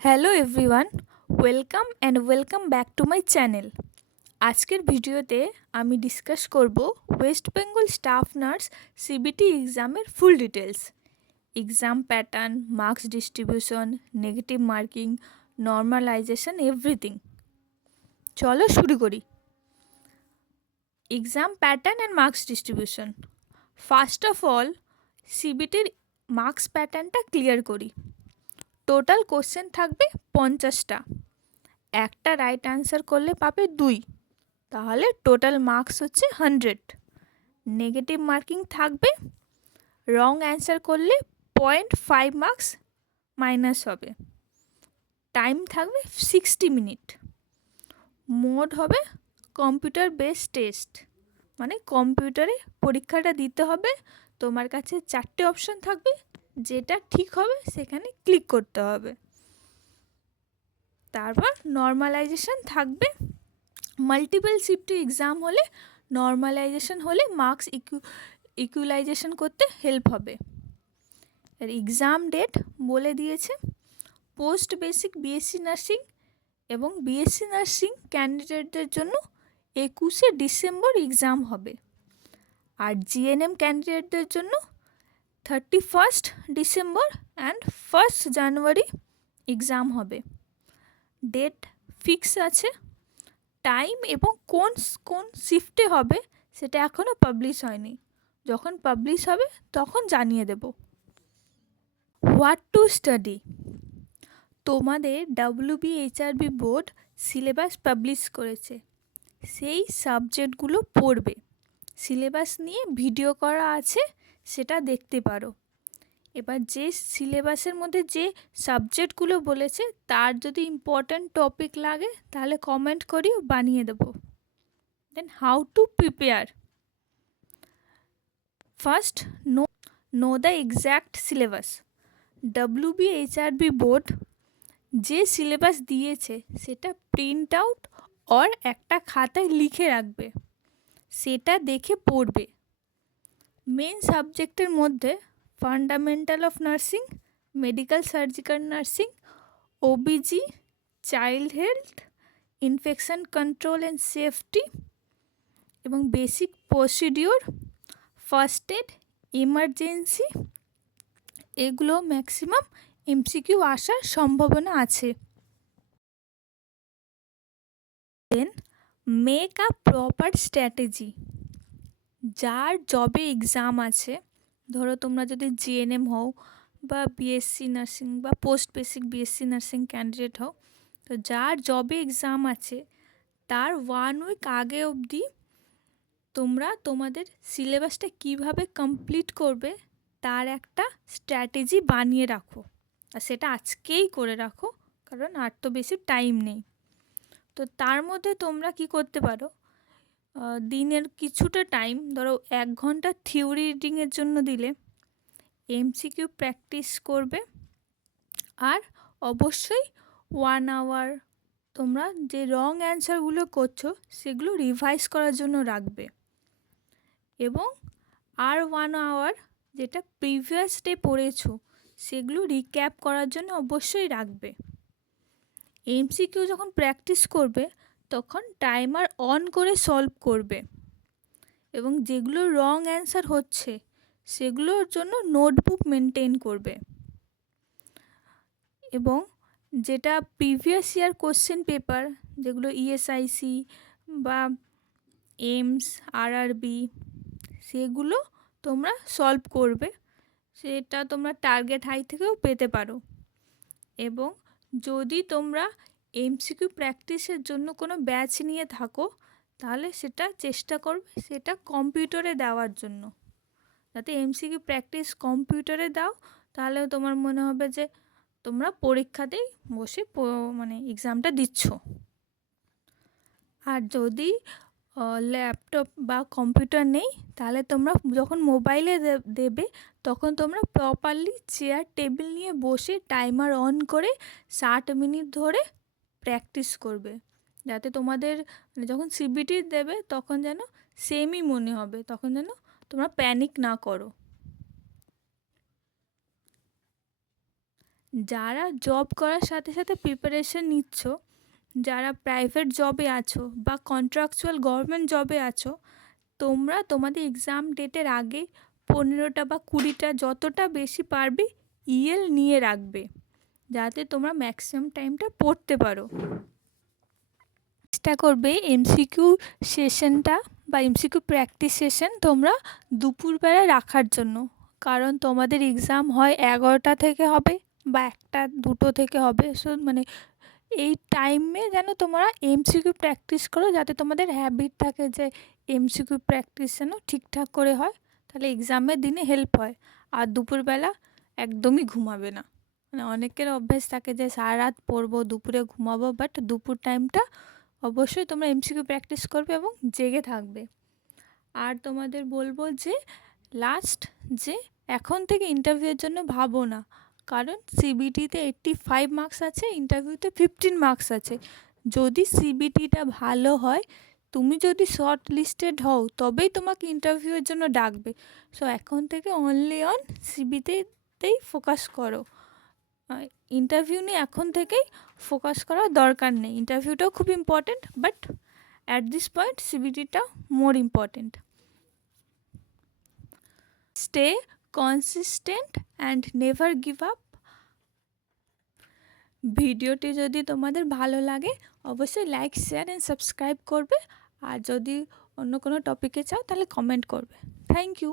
Hello everyone, welcome back to my channel. আজকের ভিডিওতে আমি ডিসকাস করব west Bengal staff nurse CBT এক্সামের full details, exam pattern, marks distribution, negative marking, normalization, everything. চলো শুরু করি। Exam pattern and marks distribution. First of all সিবিটির marks প্যাটার্নটা ক্লিয়ার করি। টোটাল কোশ্চেন থাকবে 50টা। একটা রাইট অ্যান্সার করলে পাবে 2, তাহলে টোটাল মার্কস হচ্ছে 100। নেগেটিভ মার্কিং থাকবে, রং অ্যান্সার করলে 0.5 মার্কস মাইনাস হবে। টাইম থাকবে 60 মিনিট। মোড হবে কম্পিউটার বেসড টেস্ট, মানে কম্পিউটারে পরীক্ষাটা দিতে হবে। তোমার কাছে 4টে অপশন থাকবে, যেটা ঠিক হবে সেখানে ক্লিক করতে হবে। তারপর নর্মালাইজেশন থাকবে। মাল্টিপল শিফটে এক্সাম হলে নর্মালাইজেশন হলে মার্কস ইকুয়ালাইজেশন করতে হেল্প হবে। এর এক্সাম ডেট বলে দিয়েছে। পোস্ট বেসিক বিএসসি নার্সিং এবং বিএসসি নার্সিং ক্যান্ডিডেটদের জন্য 21শে ডিসেম্বর এক্সাম হবে, আর জিএনএম ক্যান্ডিডেটদের জন্য 31st December and 1st January exam হবে। ডেট ফিক্স আছে। টাইম এবং কোন কোন শিফটে হবে সেটা এখনও পাবলিশ হয়নি। যখন পাবলিশ হবে তখন জানিয়ে দেব। What to study. তোমাদের WBHRB বোর্ড সিলেবাস পাবলিশ করেছে, সেই সাবজেক্টগুলো পড়বে। সিলেবাস নিয়ে ভিডিও করা আছে, সেটা দেখতে পারো। এবার যে সিলেবাসের মধ্যে যে সাবজেক্টগুলো বলেছে তার যদি ইম্পর্ট্যান্ট টপিক লাগে তাহলে কমেন্ট করিও, বানিয়ে দেবো। Then how to prepare. First know the exact syllabus. WBHRB board যে সিলেবাস দিয়েছে সেটা প্রিন্ট আউট অর একটা খাতায় লিখে রাখবে, সেটা দেখে পড়বে। মেন সাবজেক্টের মধ্যে fundamental of nursing, medical surgical nursing, OBG, child health, infection control and safety এবং basic procedure, first aid, emergency, এগুলো ম্যাক্সিমাম এমসিকিউ আসার সম্ভাবনা আছে। Then make a proper strategy. যার জবে এক্সাম আছে, ধরো তোমরা যদি জিএনএম হও বা বিএসসি নার্সিং বা post basic BSc nursing candidate হও, তো যার জবে এক্সাম আছে তার 1 উইক আগে অবধি তোমরা তোমাদের সিলেবাসটা কিভাবে কমপ্লিট করবে তার একটা স্ট্র্যাটেজি বানিয়ে রাখো, আর সেটা আজকেই করে রাখো, কারণ আর তো বেশি টাইম নেই। তো তার মধ্যে তোমরা কি করতে পারো, দিনের কিছুটা টাইম, ধরো 1 ঘন্টা থিওরি রিডিংয়ের জন্য দিলে, এমসিকিউ প্র্যাকটিস করবে, আর অবশ্যই 1 আওয়ার তোমরা যে রং অ্যান্সারগুলো করছো সেগুলো রিভাইজ করার জন্য রাখবে, এবং আর 1 আওয়ার যেটা প্রিভিয়াস ডে পড়েছো সেগুলো রিক্যাপ করার জন্য অবশ্যই রাখবে। এমসিকিউ যখন প্র্যাকটিস করবে তখন টাইমার অন করে সলভ করবে, এবং যেগুলো রং অ্যান্সার হচ্ছে সেগুলোর জন্য নোটবুক মেনটেন করবে, এবং যেটা প্রিভিয়াস ইয়ার কোশ্চেন পেপার, যেগুলো ইএসআইসি বা এইমস, আরআরবি, সেগুলো তোমরা সলভ করবে। সেটা তোমরা টার্গেট হাই থেকেও পেতে পারো। এবং যদি তোমরা এমসিকিউ প্র্যাকটিসের জন্য কোনো ব্যাচ নিয়ে থাকো তাহলে সেটা চেষ্টা করবে সেটা কম্পিউটারে দেওয়ার জন্য, যাতে এমসিকিউ প্র্যাকটিস কম্পিউটারে দাও, তাহলে তোমার মনে হবে যে তোমরা পরীক্ষাতেই বসে মানে এক্সামটা দিচ্ছ। আর যদি ল্যাপটপ বা কম্পিউটার নেই তাহলে তোমরা যখন মোবাইলে দেবে তখন তোমরা প্রপারলি চেয়ার টেবিল নিয়ে বসে টাইমার অন করে 60 মিনিট ধরে প্র্যাকটিস করবে, যাতে তোমাদের যখন সিবিটি দেবে তখন যেন সেমই মনে হবে, তখন যেন তোমরা প্যানিক না করো। যারা জব করার সাথে সাথে প্রিপারেশন নিচ্ছ, যারা প্রাইভেট জবে আছো বা কন্ট্রাকচুয়াল গভর্নমেন্ট জবে আছো, তোমরা তোমাদের এক্সাম ডেটের আগে 15টা বা 20টা যতটা বেশি পারবে ইএল নিয়ে রাখবে, যাতে তোমরা ম্যাক্সিমাম টাইমটা পড়তে পারো। চেষ্টা করবে এমসিকিউ সেশনটা বা এমসিকিউ প্র্যাকটিস সেশন তোমরা দুপুরবেলা রাখার জন্য, কারণ তোমাদের এক্সাম হয় 11টা থেকে হবে বা 1টা 2টো থেকে হবে। সো মানে এই টাইমে যেন তোমরা এমসিকিউ প্র্যাকটিস করো, যাতে তোমাদের হ্যাবিট থাকে যে এমসিকিউ প্র্যাকটিস যেন ঠিকঠাক করে হয়, তাহলে এক্সামের দিনে হেল্প হয়। আর দুপুরবেলা একদমই ঘুমাবে না। মানে অনেকের অভ্যাস থাকে যে সারা রাত পড়বো দুপুরে ঘুমাবো, বাট দুপুর টাইমটা অবশ্যই তোমরা এমসিকিউ প্র্যাকটিস করবে এবং জেগে থাকবে। আর তোমাদের বলবো যে লাস্ট যে এখন থেকে ইন্টারভিউয়ের জন্য ভাবো না, কারণ সিবিটিতে 85 মার্কস আছে, ইন্টারভিউতে 15 মার্কস আছে। যদি সিবিটিটা ভালো হয়, তুমি যদি শর্ট লিস্টেড হও, তবেই তোমাকে ইন্টারভিউয়ের জন্য ডাকবে। সো এখন থেকে অনলি অন সিবিটিতেই ফোকাস করো। ইন্টারভিউ নিয়ে এখন থেকেই ফোকাস করার দরকার নেই। ইন্টারভিউটাও খুব important, but at this point সিবিটিটা more important. Stay consistent and never give up. ভিডিওটি যদি তোমাদের ভালো লাগে অবশ্যই লাইক, শেয়ার অ্যান্ড সাবস্ক্রাইব করবে। আর যদি অন্য কোনো টপিকে চাও তাহলে কমেন্ট করবে। Thank you.